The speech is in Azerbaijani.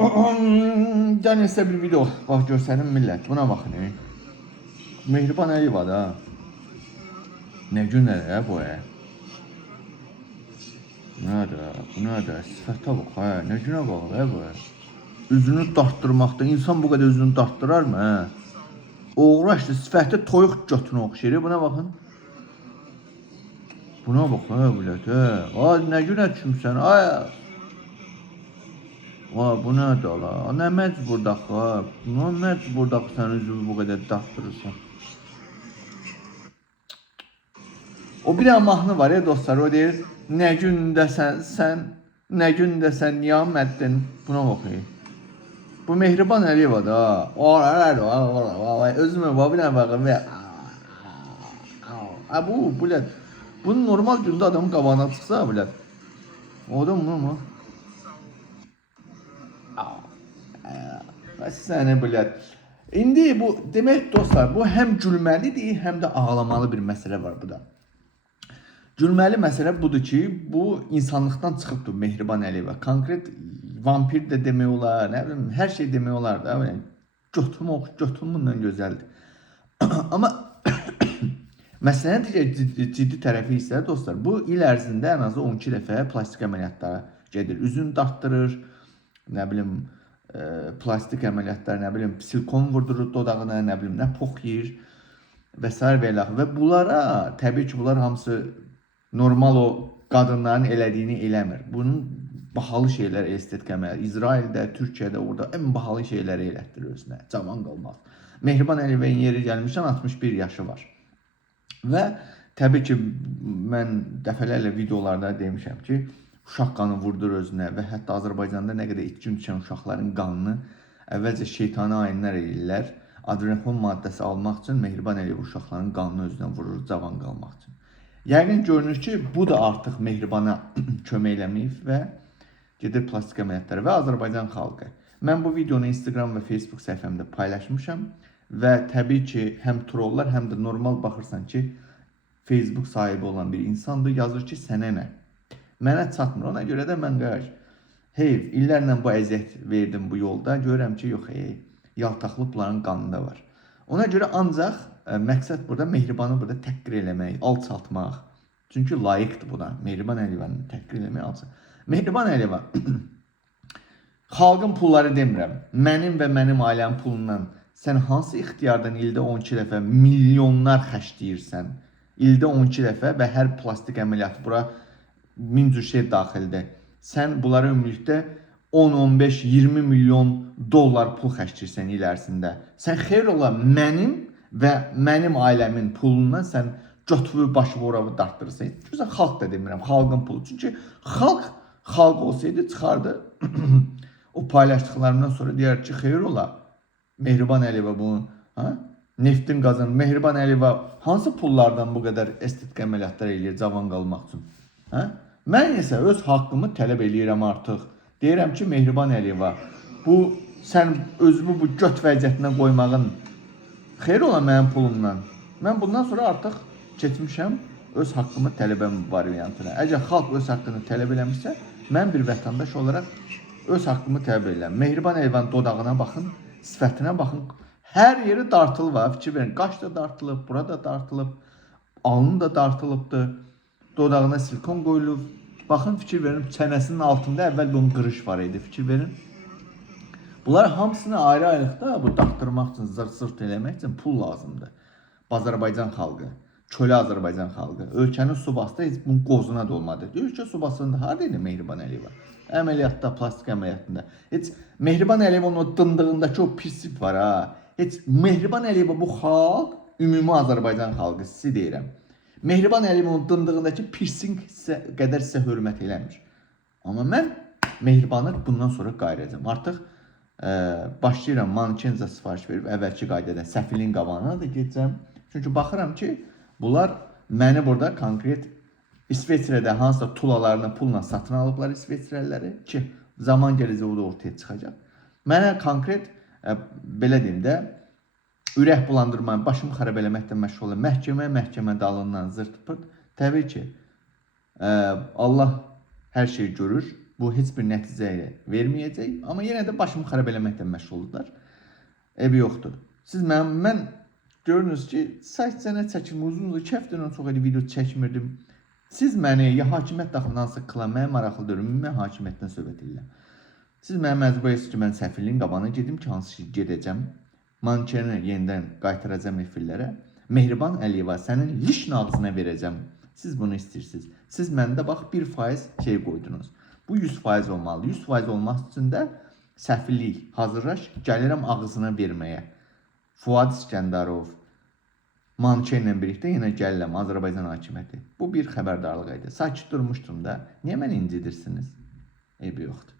Gəlin sizə bir video bax göstərim millət. Buna baxın. Mehriban Əliyev da. Nə günlər bu? Bu nədir? Sifətə bax, hə, nə günə bax bu? Üzünü dartdırmaqda insan bu qədər üzünü dartdırarmı? Uğraşdı, sifəti toyuq götünə oxşayır. Buna baxın. Buna bax, hə, millət, hə. Ay, nə günə düşmüsən? Ay. Bu nədir ala? Nə məcburda ha? Nə məcburda sən üzünü bu qədər dartdırırsan? O bir dənə mahnı var ya dostlar, o deyir, nə gündəsən sən, nə gündəsən niyaməddin. Buna baxın. Bu Mehriban Əliyev da. Özümə bax bir dənə baxın. Bu bilət. Bunun normal gündə adamın qabağına çıxsa bilət. O da mı? Səni bilət. İndi bu demək dostlar, bu həm gülməlidir, həm də ağlamalı bir məsələ var bu da. Gülməli məsələ budur ki, bu insanlıqdan çıxıbdır Mehriban Əliyeva. Konkret vampir də demək olar, nə bilim, hər şey demək olar da. Götümündən gözəldir. Amma məsələnin digər ciddi tərəfi isə dostlar, bu il ərzində ən azı 12 dəfə plastik əməliyyatlara gedir. Üzünü dartdırır, nə bilim, plastik əməliyyatlar, nə bilim, silikon vurdurur dodağına, nə bilim, nə pox yeyir və s. və bunlara, təbii ki, bunlar hamısı normal o qadınların elədiyini eləmir. Bunun bahalı şeylər, estetik əməliyyat, İsraildə, Türkiyədə, orada ən bahalı şeyləri elətdirir özünə, cavan qalmaz. Mehriban Əliyevin yeri gəlmişdən 61 yaşı var. Və təbii ki, mən dəfələrlə videolarda demişəm ki, uşaq qanı vurdur özünə və hətta Azərbaycanda nə qədər itkin düşən uşaqların qanını əvvəlcə şeytani ayinlər eləyirlər. Adrenalin maddəsi almaq üçün Mehriban Əliyev uşaqların qanını özünə vurur, cavan qalmaq üçün. Yəqin görünür ki, bu da artıq Mehribana kömək eləməyib və gedir plastik əməliyyatları və Azərbaycan xalqı. Mən bu videonu Instagram və Facebook səhifəmdə paylaşmışam və təbii ki, həm trollar, həm də normal baxırsan ki, Facebook sahibi olan bir insandır, yazır ki, sənə nə? Mənə çatmır. Ona görə də mən heyv, illərlə bu əziyyət verdim bu yolda. Görürəm ki, yox, yaltaqlıq bunların qanında var. Ona görə ancaq məqsəd burada Mehribanı burada təhqir eləmək, alçaltmaq. Çünki layiqdir buna. Mehriban Əliyevanı təhqir eləmək, alçaltmaq. Mehriban Əliyeva, xalqın pulları demirəm. Mənim və mənim ailəmin pulundan sən hansı ixtiyardan ildə 12 dəfə milyonlar xərcləyirsən? İldə 12 dəfə və hər plastik əməliyyatı bura 1000 cür şey daxildir. Sən bunlara ümumilikdə 10-15-20 milyon dollar pul xərcləyirsən il ərzində. Sən xeyr ola mənim və mənim ailəmin pulundan sən götürü başı voravı dartdırırsan. Güzel xalq da demirəm, xalqın pulu. Çünki xalq olsaydı çıxardı. O paylaşdıqlarından sonra deyər ki, xeyr ola Mehriban Əliyeva bunu, neftin qazanır. Mehriban Əliyeva hansı pullardan bu qədər estetik əməliyyatlar eləyir cavan qalmaq üçün? Mən isə öz haqqımı tələb eləyirəm artıq. Deyirəm ki, Mehriban Əliyeva, sən özümü bu göt vəziyyətinə qoymağın xeyr ola mənim pulumdan. Mən bundan sonra artıq keçmişəm öz haqqımı tələbəm variantına. Əgər xalq öz haqqını tələb eləmişsə, mən bir vətəndaş olaraq öz haqqımı tələb edirəm. Mehriban Əliyevanın dodağına baxın, sifətinə baxın. Hər yeri dartılıb var. Fikir verin, qaş da dartılıb, burada dartılıb, alnı da dartılıbdır. Dodağına silikon qoyulub. Baxın, fikir verin, çənəsinin altında əvvəl bunun qırış var idi, fikir verin. Bunlar hamısını ayrı-ayrılıqda bu dartdırmaq üçün, zırt-zırt eləmək üçün pul lazımdır. Azərbaycan xalqı, kölə Azərbaycan xalqı, ölkənin su bastı, heç bunun qozuna da olmadı. Ölkə su bastığında haradaydı Mehriban Əliyeva? Əməliyyatda, plastik əməliyyatında. Heç Mehriban Əliyevanın o dındığındakı o pislik var ha. Heç Mehriban Əliyeva bu xalq, ümumi Azərbaycan xalqı, sizi deyirəm. Mehriban Əliyevanın dındığındakı piercing qədər sizə hörmət eləmir. Amma mən Mehribanı bundan sonra qayıracağım. Artıq başlayıram mankenza sifariş verib əvvəlki qaydada səfilin qabağına da gedəcəm. Çünki baxıram ki, bunlar məni burada konkret İsveçrədə hansısa tulalarını pulla satın alıblar İsveçrəliləri ki, zaman gələcək o da ortaya çıxacaq. Mənə konkret, belə deyim də, ürək bulandırmayın, başımı xarab eləməkdən məşğul olun. Məhkəmə dalından zırt pırt. Təbii ki, Allah hər şeyi görür. Bu heç bir nəticə verməyəcək, amma yenə də başımı xarab eləməklə məşğuldurlar. Ebi yoxdur. Siz mən görürsünüz ki, sayt sənə çəkilmir, uzun 2 həftədən çox elə video çəkmirdim. Siz məni ya hakimiyyət daxilində hansısa klanmaya maraqlıdır, ümumi hakimiyyətdən söhbət edirəm. Siz mənə məcbur edirsiniz ki, mən səfirliyin qabağına gedim ki, hansı ki gedəcəm. Mankeni yenidən qaytaracağım efirlərə. Mehriban Əliyeva sənin liş nağzına verəcəm. Siz bunu istəyirsiniz. Siz məndə bax 1% şey qoydunuz. Bu 100% olmalı. 100% olmaq üçün də səfirlik hazırlaş, gəlirəm ağzına verməyə. Fuad İskəndarov, Mançe ilə birlikdə yenə gəlirəm Azərbaycan hakimiyyəti. Bu bir xəbərdarlıq idi. Sakit durmuşdum da. Niyə məni incidirsiniz? Eybi yoxdur.